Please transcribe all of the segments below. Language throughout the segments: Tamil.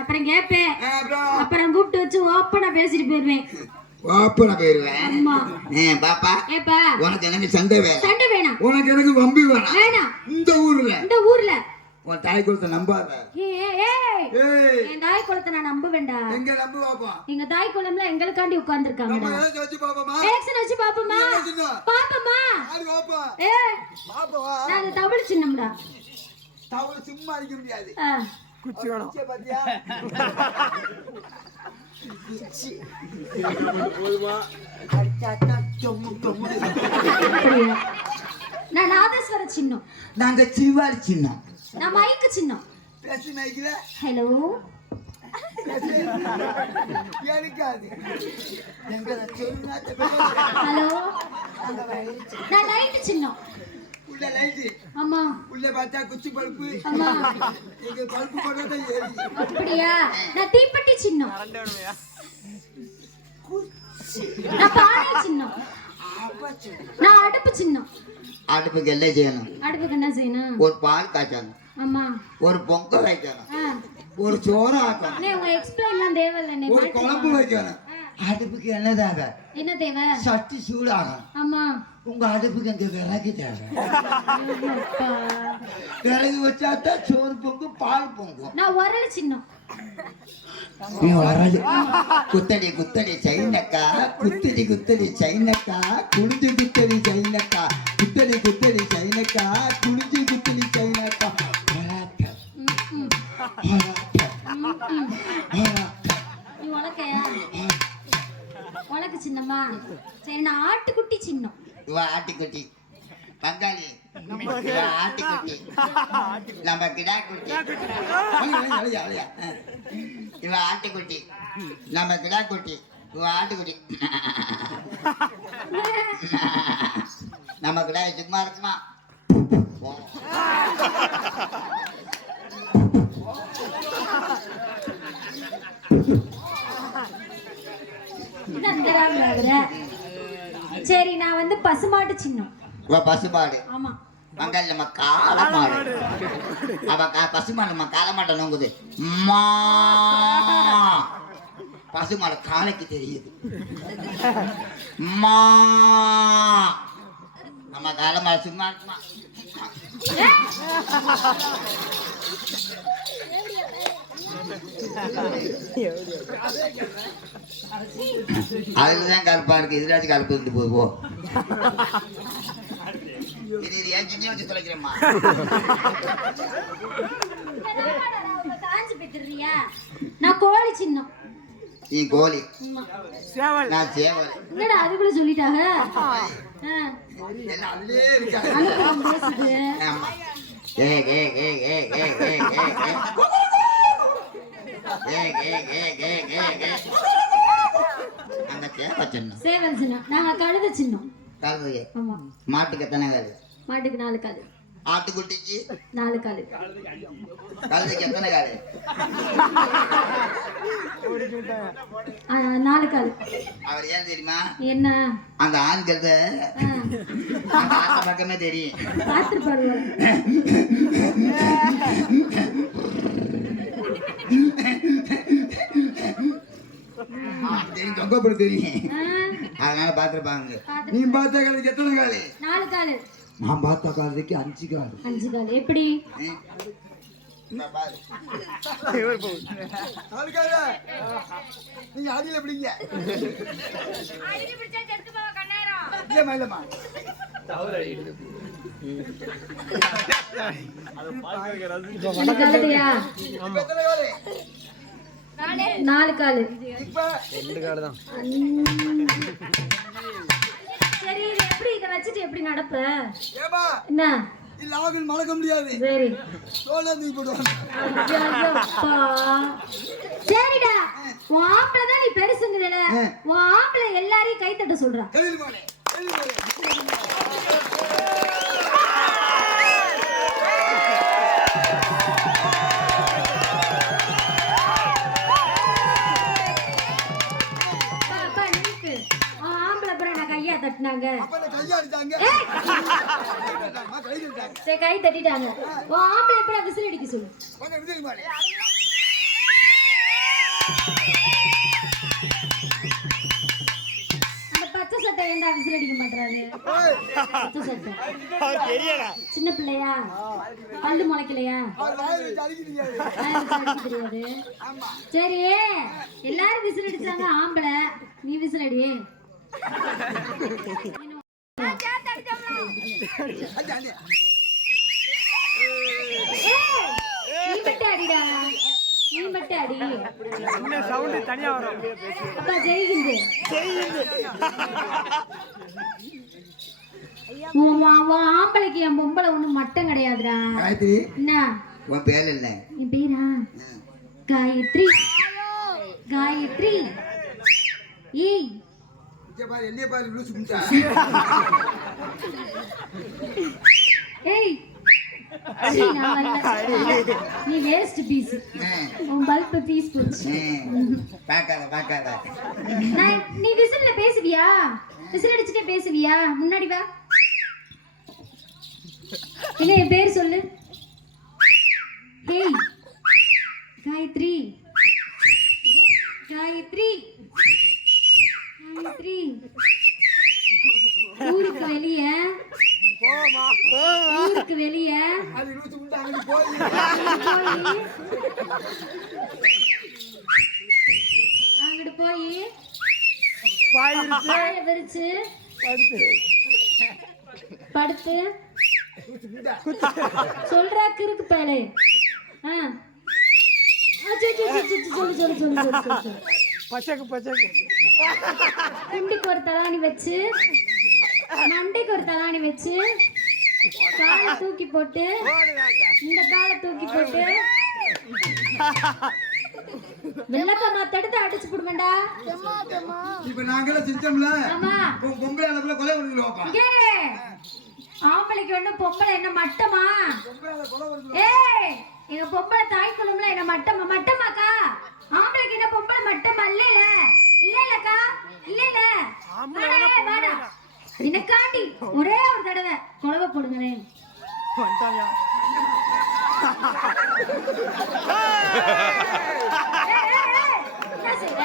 அப்புறம் கேப்பேன், அப்புறம் கூப்பிட்டு வச்சு ஓப்பனா பேசிட்டு போயிருவேன். ஓப்பனா போயிருவேன். பாப்பா, உனக்கு எனக்கு சண்டை வேணாம், உனக்கு எனக்கு வம்பி வேணாம். இந்த ஊர்ல உன் தாய் குலத்தை நம்பாத. என் தாய் குலத்தை நான் நம்ப வேண்டாம். எங்க நம்பு பாப்போம். எங்க தாய் குலம்ல எங்களுக்காண்டி உட்கார்ந்துருக்காங்க. எலெக்ஷன் வச்சு பாப்போமா? நான் தமிழ் சின்னம்டா. தமிழ் சும்மா அடிக்க முடியாது. குச்சி வேணும். பாத்தியா? நான் நாதஸ்வர சின்னம். நாங்க சிவாரி சின்னம். நான் மைக்கு சின்னம். பேசி மைக்ல ஹலோ ஹலோ. நான் லைட் சின்னம். உள்ள லைட். ஆமா. உள்ள பார்த்தா குச்சி பல்பு. ஆமா. இங்க பல்பு போடுறதே ஏறி. அப்படியா? நான் தீப்பெட்டி சின்னம். நான் பானை சின்னம். நான் அடுப்பு சின்னம். அடுப்புக்கு என்ன செய்யணும்? அடுப்புக்கு என்ன செய்யணும்? ஒரு பால் காய்ச்சணும். ஆமா. ஒரு பொங்கல் வைக்கணும். ஒரு சோறு ஆக்கணும். உங்க எக்ஸ்பிளைன்லாம் தேவையில்லை. ஒரு குழம்பு வைக்கணும். அடுப்புக்கு என்ன தேவை? என்ன தேவை? சட்டி சூடாகணும். ஆமா. உங்க அடுப்புக்கு அங்க விறகு தேவை. விறகு வச்சாதான் சோறு பொங்கும், பால் பொங்கும். நான் உரல் சின்னம். குத்தடி குத்தடி சைனக்கா, குத்தடி குத்தடி சைனக்கா, குளிஞ்சு குத்தடி சைனக்கா, குத்தடி குத்தடி சைனக்கா, குளிஞ்சு குத்தடி சைனக்கா. உனக்கு சின்னம்மா. சரி, நான் ஆட்டுக்குட்டி சின்னம். ஆட்டுக்குட்டி பங்காளி, ஆட்டுக்குட்டி நம்ம கிடா குட்டி. இவ ஆட்டுக்குட்டி நம்ம கிடா குட்டி. இவ ஆட்டுக்குட்டி நம்ம கிடா சும்மா இருக்குமா? சரி, நான் வந்து பசுமாட்டு சின்னம். பசுமாடு. ஆமா. பங்காளி நம்ம காலமாடு. அவ பசுமாடு நம்ம காலமாட்ட நோங்குது. பசுமாடு காலைக்கு தெரியுது. நம்ம காலமாடு சும்மா இருக்குமா? அதுலதான் கருப்பா இருக்கு. இதுலாச்சும் கருப்பு இருந்து போது போ. நான் கோழி சின்னம். நீ கோழி, நான் சேவல். என்னடா அதுக்குள்ள சொல்லிட்டாங்க? சேவல் சின்னம். நாங்க கழுத சின்னம். கழுதை. ஆமா. மாட்டுக்கு எத்தனை காலு? மாட்டுக்கு 4 காலு. ஆட்டுக்குட்டிக்கு 4 காலு. கழுதைக்கு எத்தனை காலு? 4 காலு. அவர் ஏன் தெரியுமா? என்ன? அந்த ஆண் கழுதை அந்த பக்கமே தெரியும். பாத்து பாருங்க. தெரியும், அதனால பாத்துருப்பாங்க. நீ பார்த்த காலுக்கு எத்தனை காலு? 4 காலு. நான் பார்த்த காலுக்கு 5 காலு. 5 காலு. எப்படி? நீங்க அடியில பிடிங்க. நாலு காலு. சரி, எப்படி இத வச்சிட்டு எப்படி நடப்ப? என்ன லாகில் மறக்க முடியாது. சரி, சோளம் நீ போடுவாங்க. சரிடா, உன் ஆம்பளை தான் நீ பெருசுங்கறல. உன் ஆம்பளை எல்லாரையும் கை தட்ட சொல்றான். சொன்னாங்க? அப்ப கையாடிட்டாங்க ஏய், கையிட்டாங்க சரி, கை தட்டிட்டாங்க. உன் ஆம்பளை எப்படா விசில் அடிக்க சொல்லு. அந்த பச்சை சட்டை ஏன்டா விசில் அடிக்க மாட்டாரு? பச்சை சட்டை சின்ன பிள்ளையா? பல்லு முளைக்கலையா? அடிக்க தெரியாது. சரி, எல்லாரும் விசில் அடிச்சாங்க, ஆம்பளை நீ விசில் அடி. நீ மட்டும் அடிடா, நீ மட்டும் அடி. அப்பா ஜெய்ஹிந்து. ஆம்பளைக்கு என் பொம்பளை ஒண்ணும் மட்டம் கிடையாதுடா. காயத்ரி என்ன உன் பேர் இல்ல? என் பேரா காயத்ரி. காயத்ரி. ஏய், என்னைய பாரு லூசு முட்டா. ஏய், சீ, நான் வரல. நீ வேஸ்ட் பீஸ். உன் பல்ப் பீஸ் போச்சு. பாக்காத நீ விசில்ல பேசுவியா? விசில் அடிச்சுட்டே பேசுவியா? முன்னாடி வா. என்ன என் பேர் சொல்லு. ஹேய் காயத்ரி. காயத்ரி. காயத்ரி. ஊருக்கு வெளியே, ஊருக்கு வெளியே அங்கிட்டு போய் பாய விரிச்சு படுத்து சொல்றா கிறுக்கு பேலே. சொல்லு. குண்டிக்கு ஒரு தலாணி வச்சு, மண்டைக்கு ஒரு தலாணி வச்சு, காலை தூக்கி போட்டு, இந்த காலை தூக்கி போட்டு, வெள்ளக்கம்மா தடுத்து அடிச்சு போடுவேண்டா. இப்ப நாங்களே செஞ்சோம்ல. ஆமா, பொம்பளை அளவுல கொலை பண்ணிடுவோம். ஆம்பளைக்கு ஒண்ணு, பொம்பளை என்ன மட்டமா? ஏய், எங்க பொம்பளை தாய் குளம்ல என்ன மட்டமா? மட்டமாக்கா? ஆம்பளைக்கு என்ன பொம்பளை மட்டமா? இல்ல இல்லக்கா, இல்ல வாடா. எனக்காண்டி ஒரே ஒரு தடவை கொலவை போடுங்களே. என்ன செய்ற?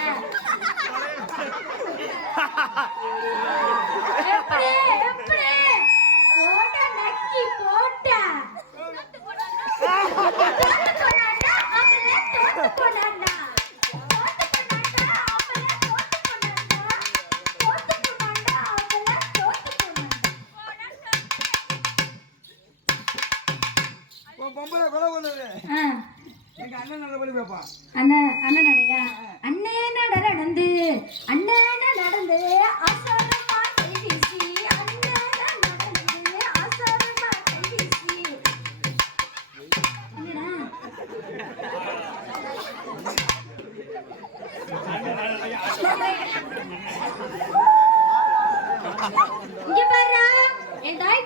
எப்படி எப்படி போட்ட நக்கி போட்ட தோத்து போனாண்டா, அவளே தோத்து போனாண்டா. பொம்பளை கொலை பண்ணுது. எங்க அண்ணன் நல்ல படி பாப்பா. அண்ணன் நடையா? அண்ணன் நடந்து நடந்து அசாரமா கைவீசி. அண்ணன் நடந்து அசாரமா கைவீசி. என்னடா இங்க பாரு, என் தாய்